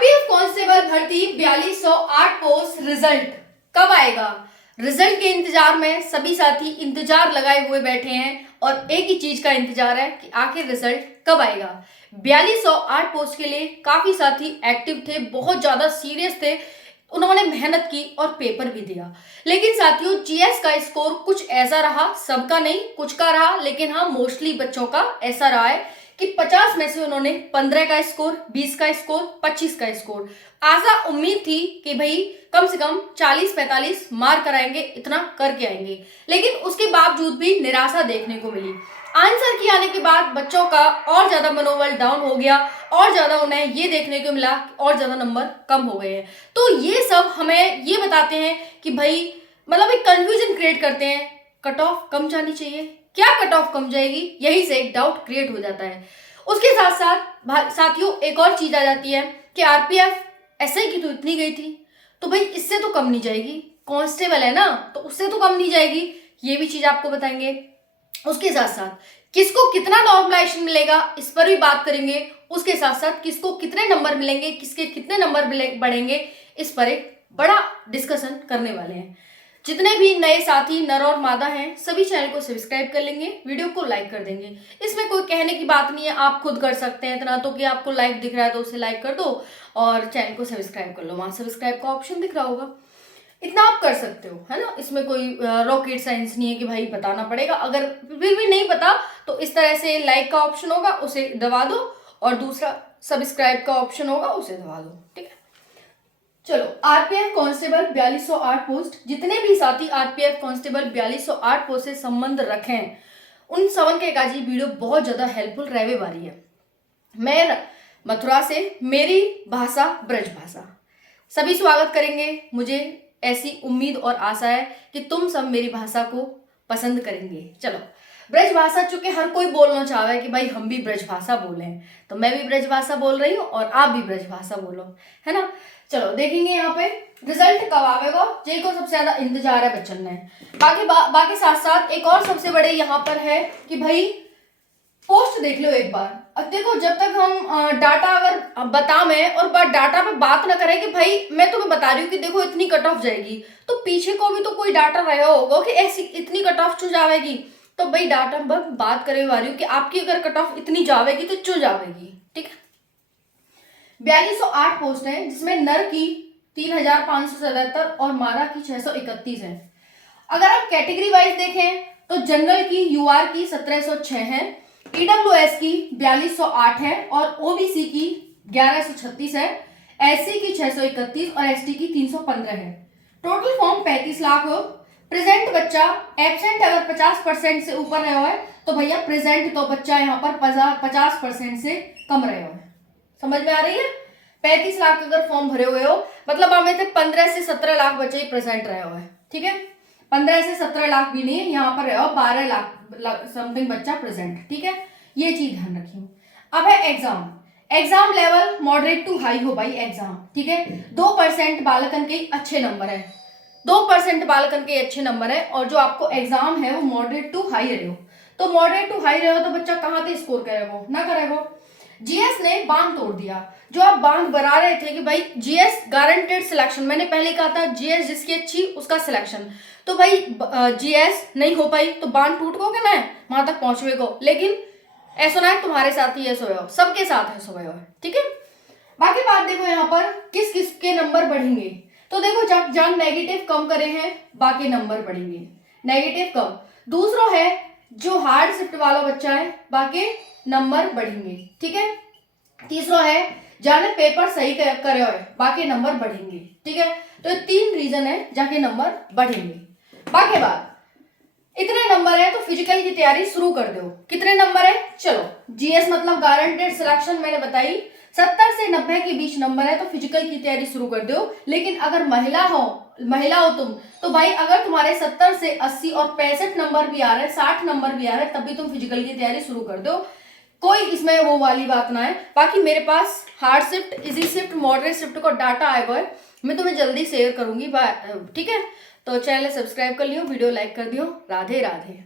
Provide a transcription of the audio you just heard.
RPF constable भर्ती 4208 post result कब आएगा? रिजल्ट के इंतजार में सभी साथी इंतजार लगाए हुए बैठे हैं और एक ही चीज का इंतजार है कि आखिर रिजल्ट कब आएगा। 4208 पोस्ट के लिए काफी साथी एक्टिव थे, बहुत ज्यादा सीरियस थे, उन्होंने मेहनत की और पेपर भी दिया। लेकिन साथियों, जीएस का स्कोर कुछ ऐसा रहा, सबका नहीं कुछ का रहा, लेकिन हाँ मोस्टली बच्चों का ऐसा रहा है कि 50 में से उन्होंने 15 का स्कोर, 20 का स्कोर, 25 का स्कोर। आशा उम्मीद थी कि भाई कम से कम 40-45 मार्क कराएंगे, इतना करके आएंगे, लेकिन उसके बावजूद भी निराशा देखने को मिली। आंसर की आने के बाद बच्चों का और ज्यादा मनोबल डाउन हो गया और ज्यादा उन्हें ये देखने को मिला और ज्यादा नंबर कम हो गए हैं। तो ये सब हमें ये बताते हैं कि भाई मतलब एक कंफ्यूजन क्रिएट करते हैं, कट ऑफ कम जानी चाहिए, क्या कट ऑफ कम जाएगी, यही से एक डाउट क्रिएट हो जाता है। उसके साथ साथ साथियों एक और चीज आ जाती है कि आरपीएफ एसआई की तो इतनी गई थी, तो भाई इससे तो कम नहीं जाएगी, कांस्टेबल है ना तो उससे तो कम नहीं जाएगी, ये भी चीज आपको बताएंगे। उसके साथ साथ किसको कितना नॉर्मलाइजेशन मिलेगा इस पर भी बात करेंगे। उसके साथ साथ किसको कितने नंबर मिलेंगे, किसके कितने नंबर बढ़ेंगे, इस पर एक बड़ा डिस्कशन करने वाले हैं। जितने भी नए साथी नर और मादा हैं सभी चैनल को सब्सक्राइब कर लेंगे, वीडियो को लाइक कर देंगे। इसमें कोई कहने की बात नहीं है, आप खुद कर सकते हैं। इतना तो कि आपको लाइक दिख रहा है तो उसे लाइक कर दो और चैनल को सब्सक्राइब कर लो, वहां सब्सक्राइब का ऑप्शन दिख रहा होगा, इतना आप कर सकते हो, है ना। इसमें कोई रॉकेट साइंस नहीं है कि भाई बताना पड़ेगा। अगर फिर भी नहीं पता तो इस तरह से लाइक का ऑप्शन होगा उसे दबा दो और दूसरा सब्सक्राइब का ऑप्शन होगा उसे दबा दो, ठीक है। चलो, आरपीएफ कांस्टेबल 4208 पोस्ट, जितने भी साथी आरपीएफ कांस्टेबल 4208 पोस्ट से संबंध रखें उन सबन के काजी वीडियो बहुत ज्यादा हेल्पफुल रहने वाली है। मैं मथुरा से, मेरी भाषा ब्रज भाषा, सभी स्वागत करेंगे। मुझे ऐसी उम्मीद और आशा है कि तुम सब मेरी भाषा को पसंद करेंगे। चलो, ब्रज भाषा चूंकि हर कोई बोलना चाह रहा है कि भाई हम भी ब्रज भाषा बोलें, तो मैं भी ब्रज भाषा बोल रही हूँ और आप भी ब्रज भाषा बोलो, है ना। चलो देखेंगे यहाँ पे रिजल्ट कब आवेगा, जे को सबसे ज्यादा इंतजार है बच्चन ने। बाकी साथ साथ एक और सबसे बड़े यहाँ पर है कि भाई पोस्ट देख लो एक बार। अब देखो, जब तक हम डाटा अगर बताएं और डाटा पे बात ना करें कि भाई मैं तुम्हें बता रही हूँ कि देखो इतनी कट ऑफ जाएगी, तो पीछे को भी तो कोई डाटा रहा होगा कि ऐसी इतनी कट ऑफ क्यों जाएगी। तो भाई डाटा पर बात करे वाली हूँ कि आपकी अगर कट ऑफ इतनी जाएगी तो क्यों जाएगी, ठीक है। 4208 पोस्ट है जिसमें नर की 3577 और मादा की 631 है। अगर आप कैटेगरी वाइज देखें तो जनरल की यूआर की 1706 है, ईडब्ल्यूएस की 4208 है और ओबीसी की 1136 है, एससी की 631 और एसटी की 315 है। टोटल फॉर्म 35 लाख हो। प्रेजेंट बच्चा एब्सेंट अगर 50% से ऊपर रहा है तो भैया प्रेजेंट तो बच्चा यहाँ पर 50% से कम रहे हो। समझ में आ रही है। 35 लाख अगर फॉर्म भरे हुए हो मतलब हमें थे 15 से 17 लाख बच्चे ही प्रेजेंट रहे हुए, ठीक है। 15 से 17 लाख भी नहीं है, यहाँ पर रहे हो 12 लाख समथिंग बच्चा प्रेजेंट, ठीक है। ये चीज ध्यान रखिए। अब है exam level moderate to high हो भाई एग्जाम, ठीक है। 2% बालकन के अच्छे नंबर है, 2% बालकन के अच्छे नंबर है और जो आपको एग्जाम है वो मॉडरेट टू हाई रहे हो। तो मॉडरेट टू हाई रहे हो तो बच्चा कहाँ से स्कोर करेगा ना करेगा। जीएस ने बांध तोड़ दिया। जो आप बांध बना रहे थे कि भाई जीएस गारंटेड सिलेक्शन, मैंने पहले कहा था जीएस जिसकी अच्छी उसका सिलेक्शन, तो भाई जीएस नहीं हो पाई तो बांध टूट गए ना वहां तक पहुंचवे को। लेकिन ऐसा ना है तुम्हारे साथ ही ऐसा हो, सबके साथ ऐसा हो, ठीक है। बाकी बात देखो यहाँ पर किस किस के नंबर बढ़ेंगे, तो देखो जब नेगेटिव कम करे हैं बाकी नंबर बढ़ेंगे, नेगेटिव कम। दूसरा है जो हार्ड शिफ्ट वाला बच्चा है बाकी नंबर बढ़ेंगे, ठीक है। तीसरा है जाने पेपर सही करे हुए बाकी नंबर बढ़ेंगे, ठीक है। तो 3 रीजन है जाके नंबर बढ़ेंगे। बाकी बात इतने नंबर है तो फिजिकल की तैयारी शुरू कर दो। कितने नंबर है, चलो जीएस मतलब गारंटेड सिलेक्शन मैंने बताई 70 से 90 के बीच नंबर है तो फिजिकल की तैयारी शुरू कर दो। लेकिन अगर महिला हो तुम तो भाई अगर तुम्हारे 70 से 80 और 65 नंबर भी आ रहे हैं, 60 नंबर भी आ रहे हैं, तब भी तुम फिजिकल की तैयारी शुरू कर दो। कोई इसमें वो वाली बात ना है। बाकी मेरे पास hard shift, easy shift, moderate shift का डाटा आएगा है, मैं तुम्हें जल्दी शेयर करूंगी, ठीक है। तो चैनल सब्सक्राइब कर लियो, वीडियो लाइक कर दियो। राधे राधे।